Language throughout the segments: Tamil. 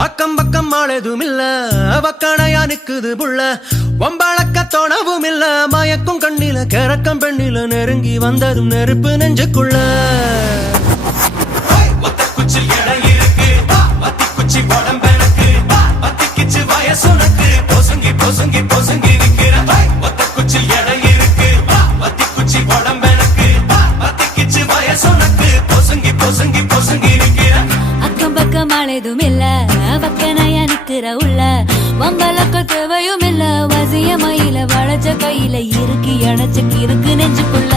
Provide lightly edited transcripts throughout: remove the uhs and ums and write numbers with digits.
அக்கம் பக்கம் ஆளதும் இல்ல வக்கணையா நிக்குது புள்ள வம்பளக்க தோணவும் இல்ல மயக்கும் கண்ணில கிறக்கம் பெண்ணில நெருங்கி வந்ததும் நெருப்பு நெஞ்சுக்குள்ள அக்கம் பக்கம் ஆளதும் இல்ல வக்கணையா நிக்கிற உள்ள வம்பளக்க தேவையும் இல்ல வசிய மயில வளைச்ச கையில இருக்கு அணைச்சு இருக்கு நெஞ்சுக்குள்ள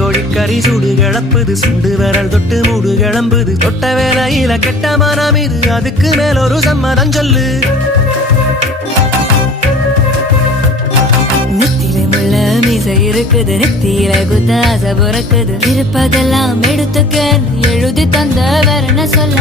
கோழிக்கறி சூடு கிளப்புது சுண்டு விரல் தொட்டு மூடு கிளம்புது தொட்ட வேலையில கெட்ட மனம் இது அதுக்கு மேல ஒரு சம்மதம் சொல்லு நெத்தியில முள்ள மீசை இருக்குது நெத்தியில குத்த ஆசை பிறக்குது இருப்பதெல்லாம் எடுத்துக்க எழுதி தந்த வேற என்ன சொல்ல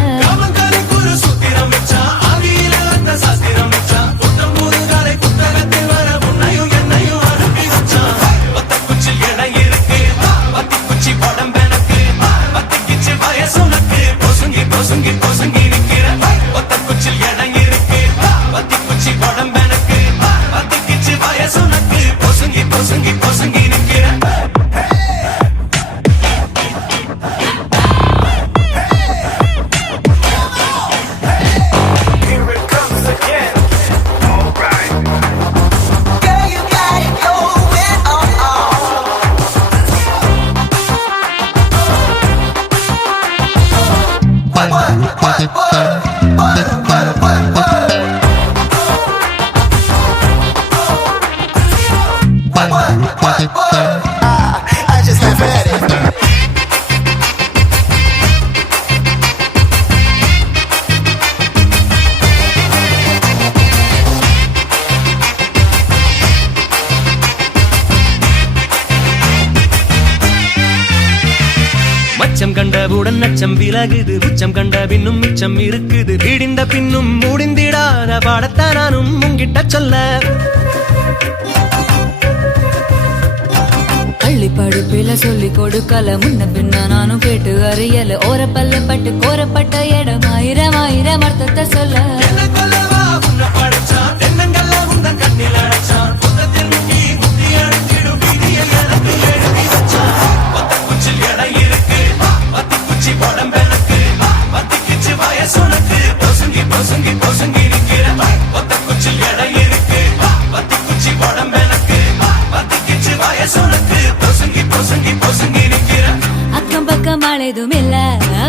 I just never had it. மச்சம் கண்டவுடன் நச்சம் விலகுது உச்சம் கண்ட பின்னும் மிச்சம் இருக்குது விடிந்த பின்னும் முடிந்திடாத பாடத்தை நானும் உங்கிட்ட சொல்ல பள்ளி படிப்பில சொல்லி கொடுக்கல முன்ன பின்ன நானும் கேட்டு அறியல ஓரப்பல்ல பட்டு கோரப்பட்ட இடம் ஆயிரம் ஆயிரம் அர்த்தத்தை சொல்ல அக்கம் பக்கம் ஆளதும் இல்ல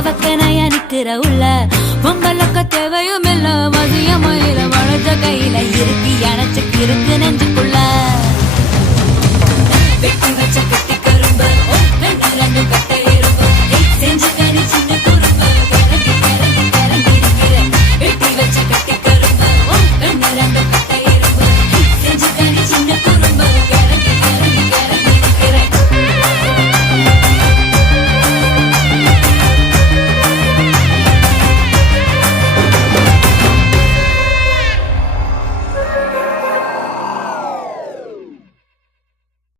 வக்கணையா நிக்கிற உள்ள பொம்பளக்க தேவையும் இல்ல மதிய மயில வளைச்ச கையில இருக்கு அணைச்சு இருக்கு நெஞ்சுக்குள்ள வெட்டி வச்ச கட்டி